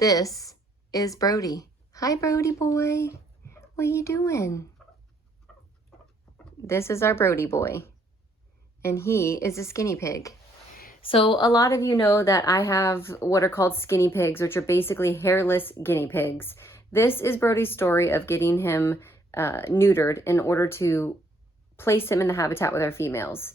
This is Brody. Hi, Brody boy. What you doing? This is our Brody boy, and he is a skinny pig. So a lot of you know that I have what are called skinny pigs, which are basically hairless guinea pigs. This is Brody's story of getting him neutered in order to place him in the habitat with our females.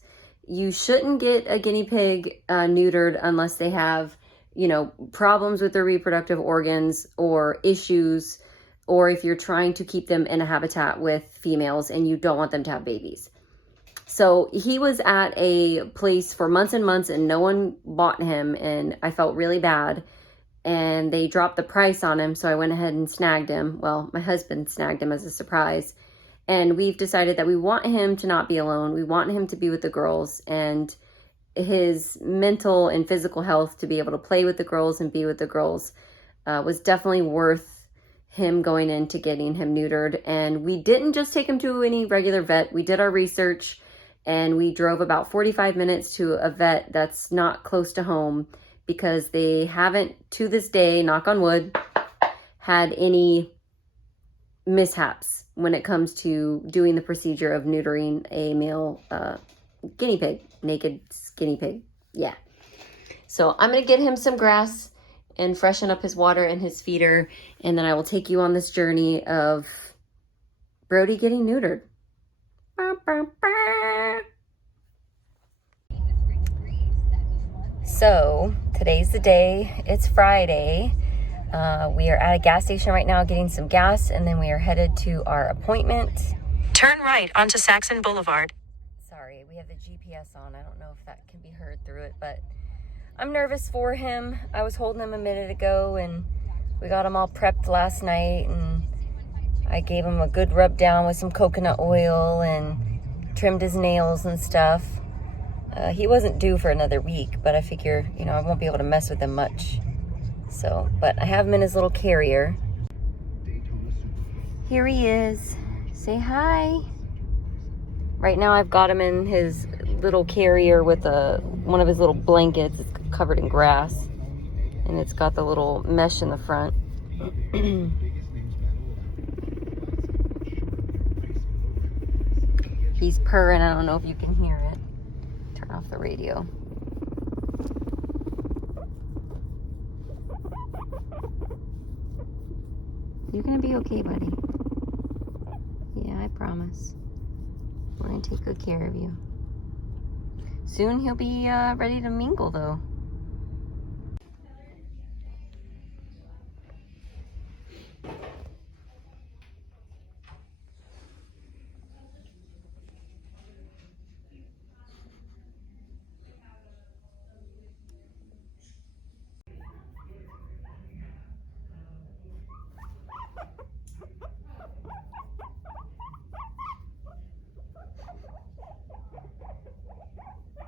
You shouldn't get a guinea pig neutered unless they have, you know, problems with their reproductive organs or issues, or if you're trying to keep them in a habitat with females and you don't want them to have babies. So he was at a place for months and months and no one bought him, and I felt really bad. And they dropped the price on him, so I went ahead and snagged him. Well, my husband snagged him as a surprise. And we've decided that we want him to not be alone. We want him to be with the girls, and his mental and physical health to be able to play with the girls and be with the girls was definitely worth him going into getting him neutered. And we didn't just take him to any regular vet. We did our research, and we drove about 45 minutes to a vet that's not close to home, because they haven't, to this day, knock on wood, had any mishaps when it comes to doing the procedure of neutering a male guinea pig, naked guinea pig. Yeah. So I'm going to get him some grass and freshen up his water and his feeder, and then I will take you on this journey of Brody getting neutered. So today's the day. It's Friday. We are at a gas station right now getting some gas, and then we are headed to our appointment. Turn right onto Saxon Boulevard. Sorry, we have the GPS on. I don't know if that can be heard through it, but I'm nervous for him. I was holding him a minute ago, and we got him all prepped last night, and I gave him a good rub down with some coconut oil and trimmed his nails and stuff. He wasn't due for another week, but I figure, you know, I won't be able to mess with him much. So, but I have him in his little carrier. Here he is. Say hi. Right now I've got him in his little carrier with one of his little blankets. It's covered in grass, and it's got the little mesh in the front. He's purring. I don't know if you can hear it. Turn off the radio. You're gonna be okay, buddy. Yeah, I promise. We're gonna take good care of you. Soon he'll be ready to mingle, though.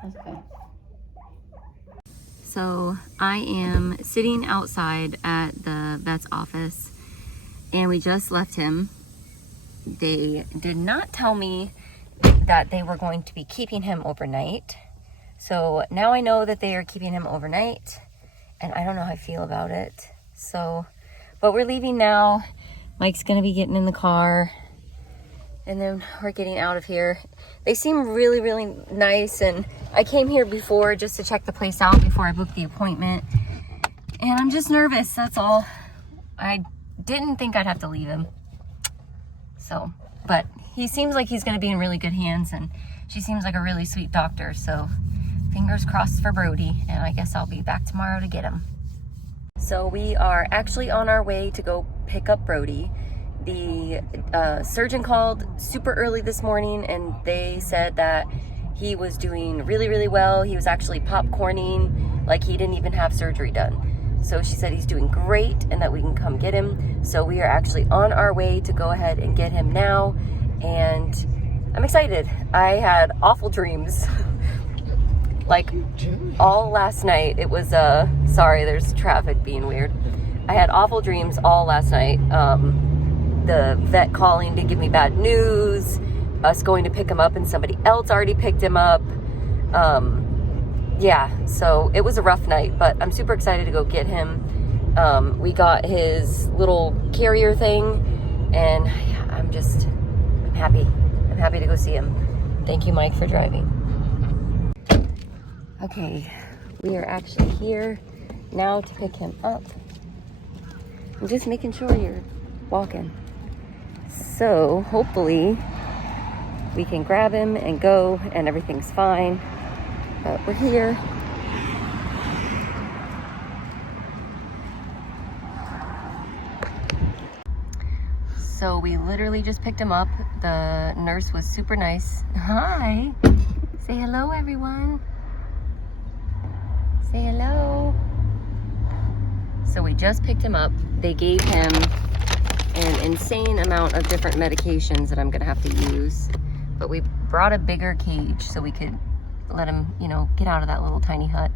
Okay. So I am sitting outside at the vet's office, and we just left him. They did not tell me that they were going to be keeping him overnight. So now I know that they are keeping him overnight, and I don't know how I feel about it. So, but we're leaving now. Mike's gonna be getting in the car, and then we're getting out of here. They seem really, really nice, and I came here before just to check the place out before I booked the appointment, and I'm just nervous, that's all. I didn't think I'd have to leave him. So, but he seems like he's gonna be in really good hands, and she seems like a really sweet doctor, so fingers crossed for Brody, and I guess I'll be back tomorrow to get him. So we are actually on our way to go pick up Brody. The surgeon called super early this morning, and they said that he was doing really, really well. He was actually popcorning like he didn't even have surgery done. So she said he's doing great and that we can come get him. So we are actually on our way to go ahead and get him now, and I'm excited. I had awful dreams. Like all last night. It was, sorry, there's traffic being weird. I had awful dreams all last night. The vet calling to give me bad news, us going to pick him up and somebody else already picked him up. Yeah, so it was a rough night, but I'm super excited to go get him. We got his little carrier thing, and I'm happy. I'm happy to go see him. Thank you, Mike, for driving. Okay, we are actually here now to pick him up. I'm just making sure you're walking. So hopefully we can grab him and go and everything's fine. But we're here. So we literally just picked him up. The nurse was super nice. Hi. Say hello, everyone. Say hello. So we just picked him up. They gave him an insane amount of different medications that I'm gonna have to use. But we brought a bigger cage so we could let him, you know, get out of that little tiny hut.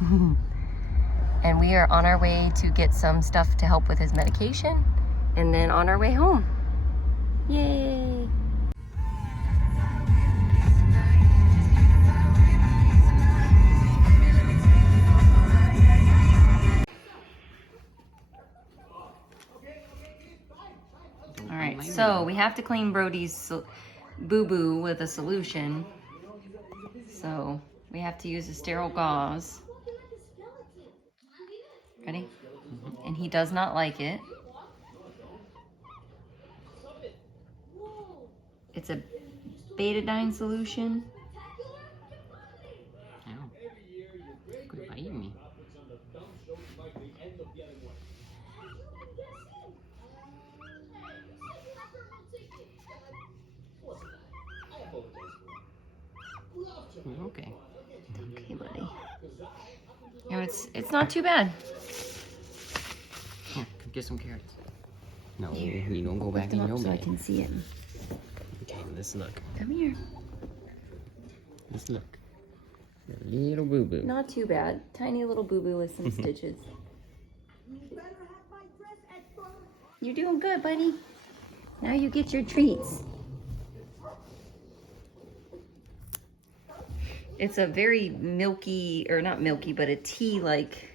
And we are on our way to get some stuff to help with his medication. And then on our way home. Yay! All right, so we have to clean Brody's boo-boo with a solution. So we have to use a sterile gauze. Ready? Mm-hmm. And he does not like it. It's a betadine solution. Ow. Quit biting me. Okay. Okay, buddy. You know, it's not too bad. Here, get some carrots. No, Here. you don't go back in your so I bed. can see it. Okay, let's look. Come here. Let's look. Your little boo-boo. Not too bad. Tiny little boo-boo with some stitches. You're doing good, buddy. Now you get your treats. It's a very milky, or not milky, but a tea-like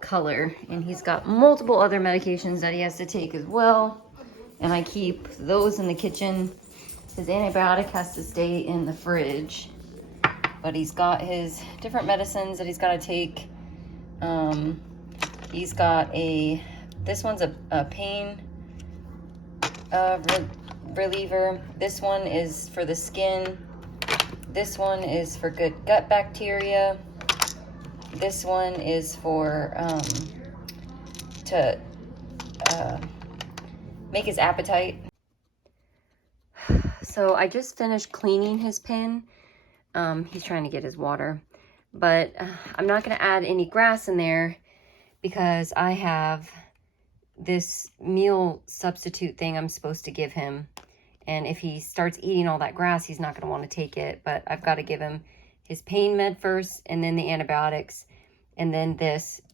color. And he's got multiple other medications that he has to take as well. And I keep those in the kitchen. His antibiotic has to stay in the fridge. But he's got his different medicines that he's got to take. He's got this one's a pain reliever. This one is for the skin. This one is for good gut bacteria. This one is for to make his appetite. So I just finished cleaning his pen. He's trying to get his water, but I'm not going to add any grass in there because I have this meal substitute thing I'm supposed to give him. And if he starts eating all that grass, he's not going to want to take it. But I've got to give him his pain med first, and then the antibiotics, and then this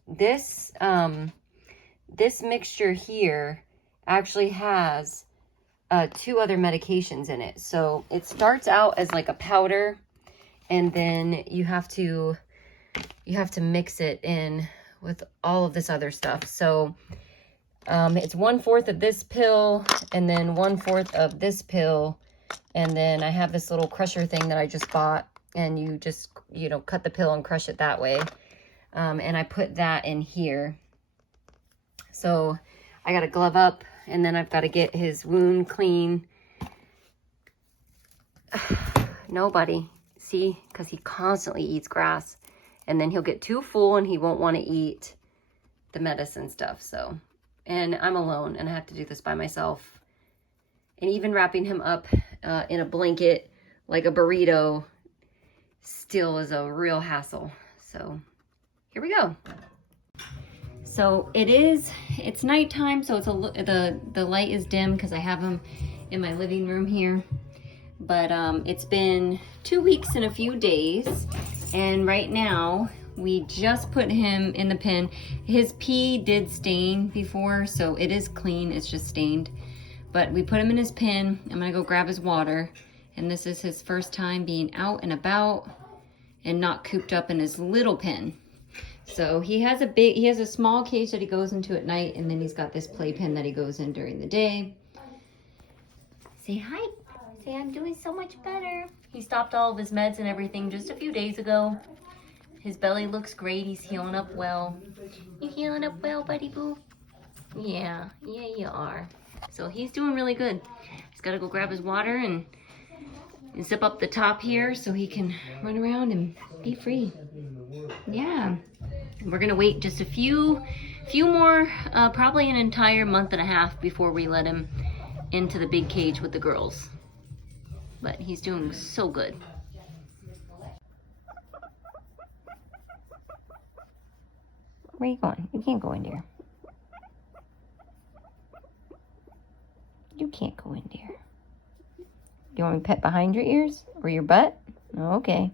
mixture here actually has 2 other medications in it. So it starts out as like a powder, and then you have to mix it in with all of this other stuff. So it's 1/4 of this pill, and then 1/4 of this pill, and then I have this little crusher thing that I just bought, and you just, you know, cut the pill and crush it that way. And I put that in here. So I got to glove up, and then I've got to get his wound clean. Nobody. See, because he constantly eats grass, and then he'll get too full and he won't want to eat the medicine stuff. So, and I'm alone and I have to do this by myself. And even wrapping him up in a blanket like a burrito still is a real hassle. So here we go. So it's nighttime, so it's the light is dim because I have him in my living room here. But it's been 2 weeks and a few days, and right now we just put him in the pen. His pee did stain before, so it is clean, it's just stained. But we put him in his pen. I'm gonna go grab his water, and this is his first time being out and about and not cooped up in his little pen. So he has a small cage that he goes into at night, and then he's got this playpen that he goes in during the day. Say hi. Say, I'm doing so much better. He stopped all of his meds and everything just a few days ago. His belly looks great. He's healing up well. You healing up well, buddy boo? Yeah, you are. So he's doing really good. He's got to go grab his water and zip up the top here so he can run around and be free. Yeah. We're gonna wait just a few more, probably an entire month and a half before we let him into the big cage with the girls. But he's doing so good. Where are you going? You can't go in there. You can't go in there. You want me to pet behind your ears? Or your butt? Okay.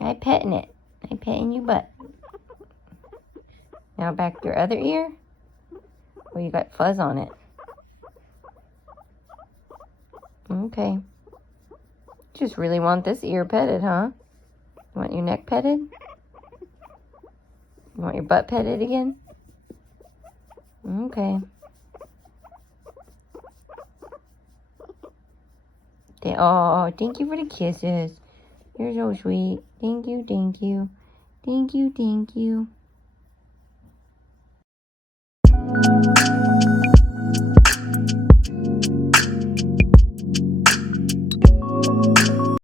I'm petting it. I'm petting your butt. Now back your other ear. Oh, you got fuzz on it. Okay. Just really want this ear petted, huh? You want your neck petted? You want your butt petted again? Okay. Oh, thank you for the kisses. You're so sweet. Thank you, thank you. Thank you, thank you.